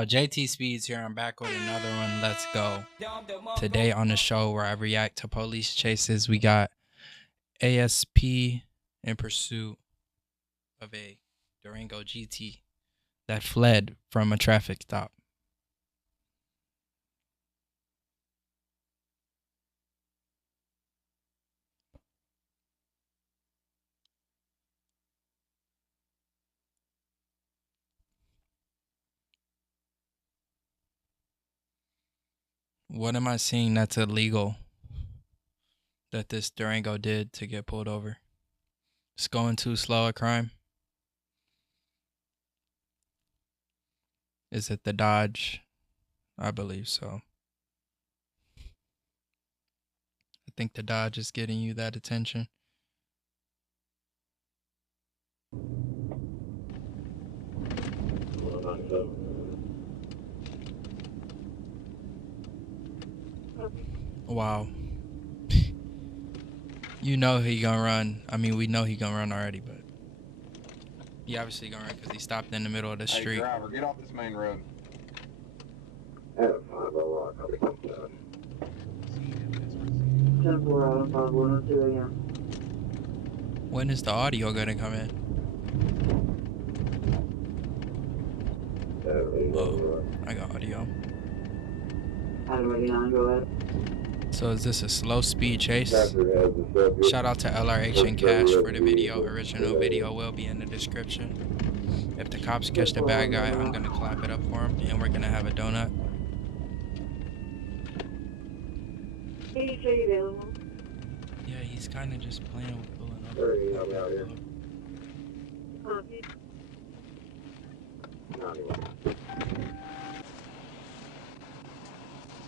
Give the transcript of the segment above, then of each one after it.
y'all, JTSpeeds here. I'm back with another one. Let's go. Today on the show where I react to police chases, we got ASP in pursuit of a Durango GT that fled from a traffic stop. What am I seeing that's illegal that this Durango did to get pulled over? It's going too slow a crime? Is it the Dodge? I believe so. I think the Dodge is getting you that attention. Wow. You know he gonna run. I mean, we know he gonna run already, but he obviously gonna run because he stopped in the middle of the street. Hey, driver, get off this main road. When is the audio gonna come in? Oh, I got audio. So is this a slow speed chase? Shout out to LRH and Cash for the video. Original video will be in the description. If the cops catch the bad guy, I'm gonna clap it up for him and we're gonna have a donut. Yeah, he's kind of just playing with pulling up.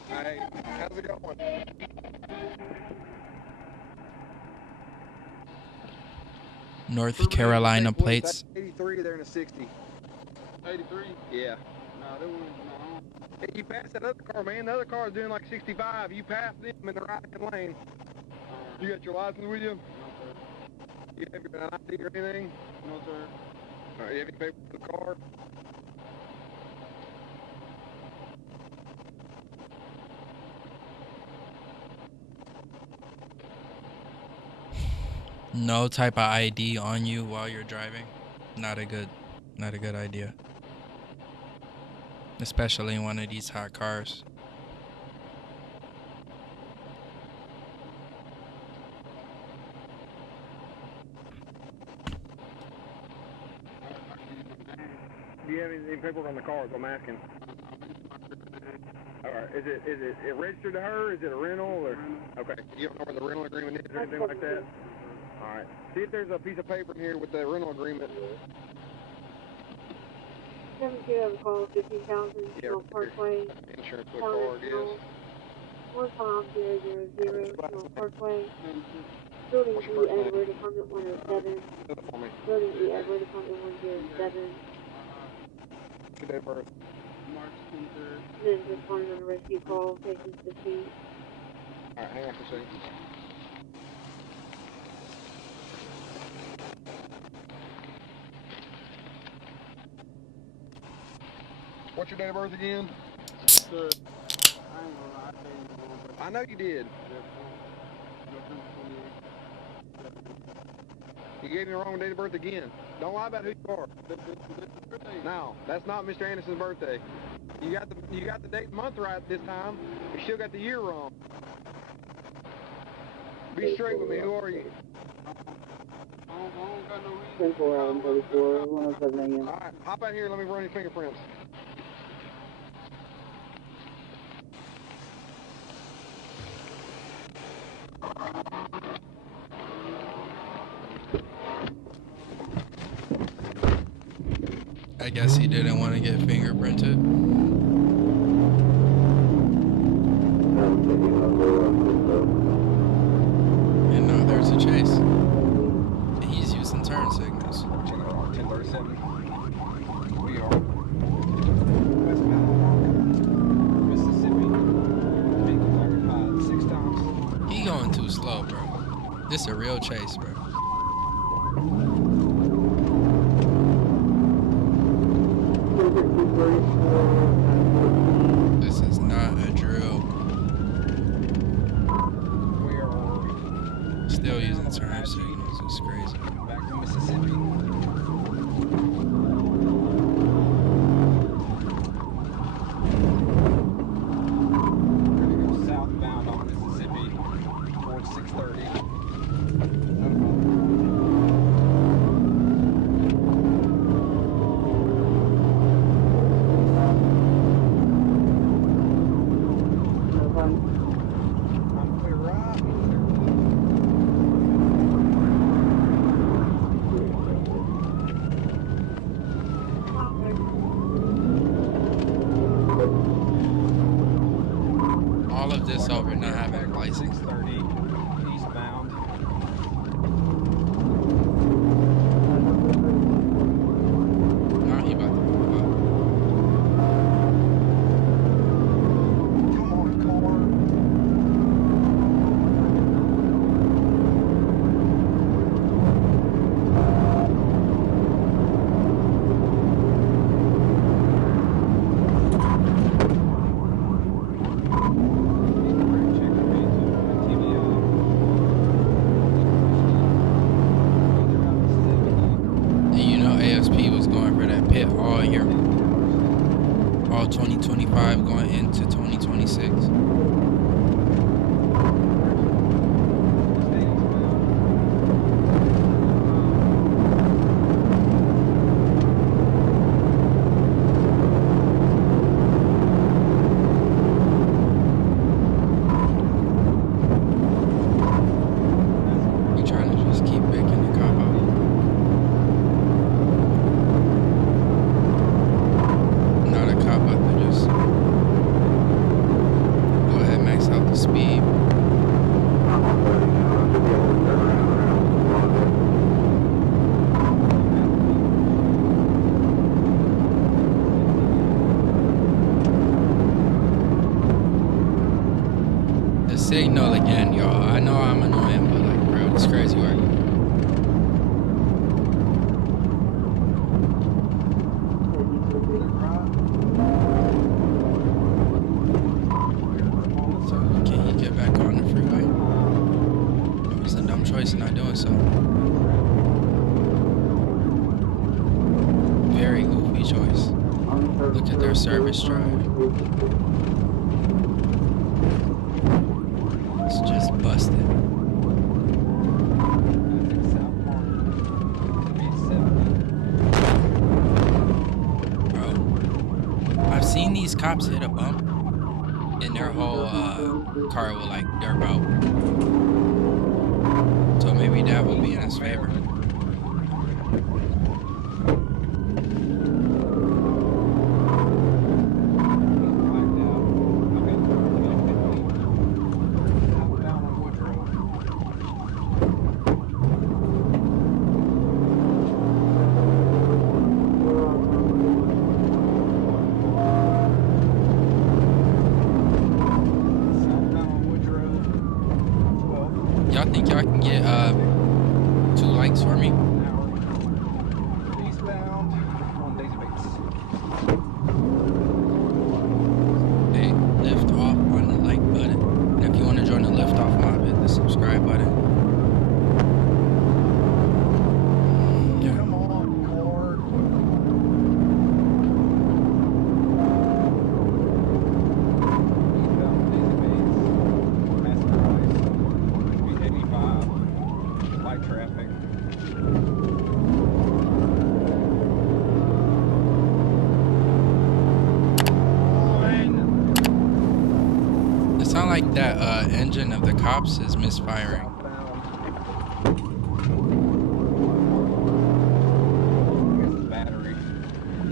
Hey, how's it going? North Carolina plates. 83, they're in a 60. 83? Yeah. No, they wouldn't. No. Hey, you passed that other car, man. The other car is doing like 65. You passed them in the right-hand lane. You got your license with you? No, sir. You have your ID or anything? No, sir. All right, you have any paper for the car? No type of ID on you while you're driving. Not a good idea. Especially in one of these hot cars. Do you have any paperwork on the car? I'm asking. All right. Is it registered to her? Is it a rental or? Okay. You don't know where the rental agreement is or anything like that? All right. See if there's a piece of paper in here with the rental agreement. 72 call 50,000 Parkway. Insurance for the car, yes. 15000 Parkway. Building E, Edward, Department 107. Building E, Edward, Department 107. Your date of birth? March 23rd. Then responding on a rescue call, patients 15. All right, hang on for a second. What's your date of birth again? Sir, I ain't gonna lie. I can't even remember. I know you did. You gave me the wrong date of birth again. Don't lie about who you are. No, that's not Mr. Anderson's birthday. You got the date and month right this time. You still got the year wrong. Be straight with me. Who are you? I don't got no reason. 24 hours, 34, 107 a.m. All right, hop out here and let me run your fingerprints. I guess he didn't want to get fingerprinted. And now there's a chase. And he's using turn signals. 1037. We are Mississippi. Being clarified 6 times. He going too slow, bro. This a real chase, bro. Still using turn signals. It's crazy. Back to Mississippi. We're gonna go southbound on Mississippi towards 630. I'm clear right. All of this over not having a license. 630 eastbound. Now he about to move up. Come on, car. And you know ASP was going for that pit all year. All 2025 going into 2026. You trying to just keep making the cop out. Not a cop out to just go ahead and max out the speed. The signal again, y'all. I know I'm annoying, but like, bro, it's crazy work. So can you get back on the freeway? It was a dumb choice in not doing so. Very goofy choice. Look at their service drive. It's just busted. Bro, I've seen these cops hit a bump and their whole car will like derp out. So maybe that will be in his favor. Y'all think y'all can get 2 likes for me? Eastbound on Daisy Bates. Hey, lift off on the like button. And if you want to join the lift off mob, hit the subscribe button. Yeah. Come on, Lord. Eastbound on Daisy Bates. Master Price. Speed 85. Light traffic. It sounds like that engine of the cops is misfiring. Here's the battery.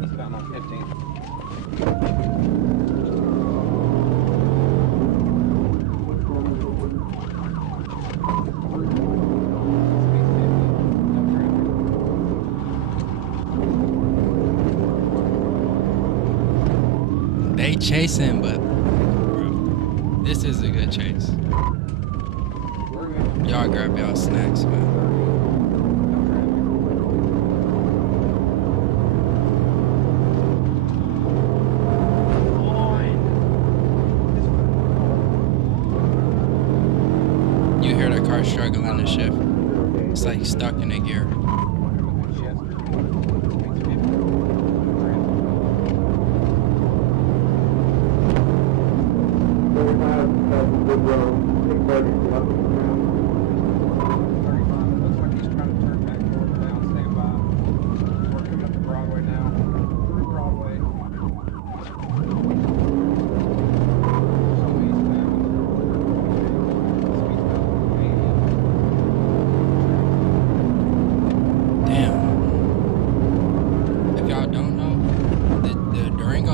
Eastbound on 15th. They chasing, but bro, this is a good chase. Y'all grab y'all snacks, man. You You hear the car struggling to shift. It's like stuck in a gear.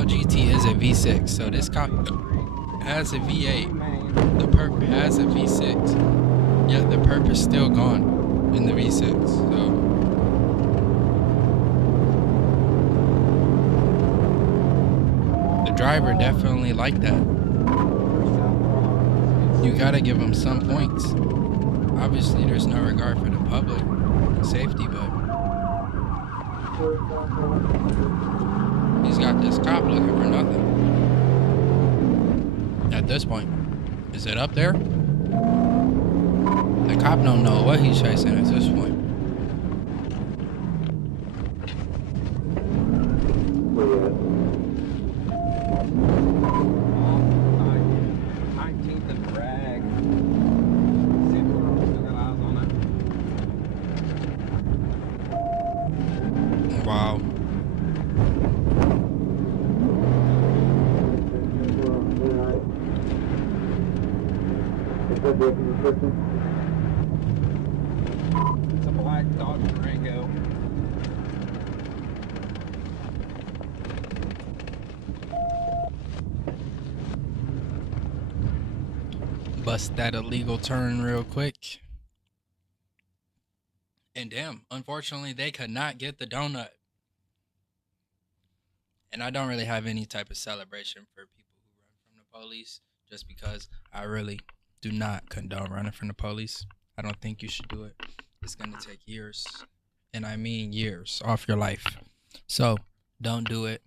GT is a V6, so this car has a V8. The perp has a V6. Yet the perp is still gone in the V6. So the driver definitely liked that. You gotta give him some points. Obviously, there's no regard for the public safety, but he's got this cop looking for nothing. At this point, is it up there? The cop don't know what he's chasing at this point. Wow. It's a black Dodge Durango. Bust that illegal turn real quick. And damn, unfortunately, they could not get the donut. And I don't really have any type of celebration for people who run from the police, just because I really do not condone running from the police. I don't think you should do it. It's going to take years, and I mean years, off your life. So don't do it.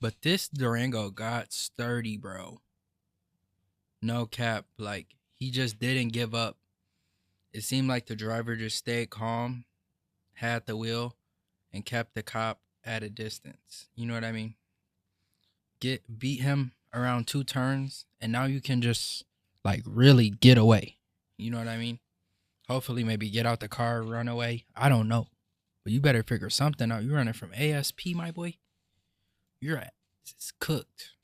But this Durango got sturdy, bro. No cap. Like, he just didn't give up. It seemed like the driver just stayed calm, had the wheel, and kept the cop at a distance. You know what I mean? Beat him around 2 turns, and now you can just, like, really get away. You know what I mean? Hopefully maybe get out the car, run away. I don't know. But you better figure something out. You're running from ASP, my boy. It's cooked.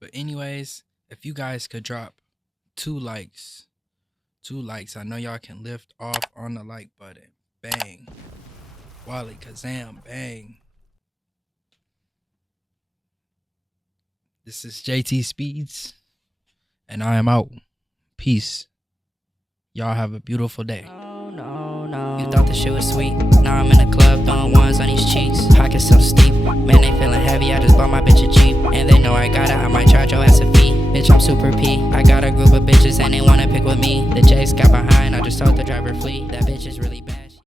But anyways, if you guys could drop 2 likes. 2 likes. I know y'all can lift off on the like button. Bang. Wally Kazam. Bang. This is JTSpeeds, and I am out. Peace. Y'all have a beautiful day. No. You thought the shit was sweet. Now I'm in the club throwing ones on these cheeks. Pockets so steep. Man, they feeling heavy. I just bought my bitch a Jeep. And they know I got it. I might charge your ass a fee. Bitch, I'm super P. I got a group of bitches and they wanna pick with me. The J's got behind. I just told the driver flee. That bitch is really bad.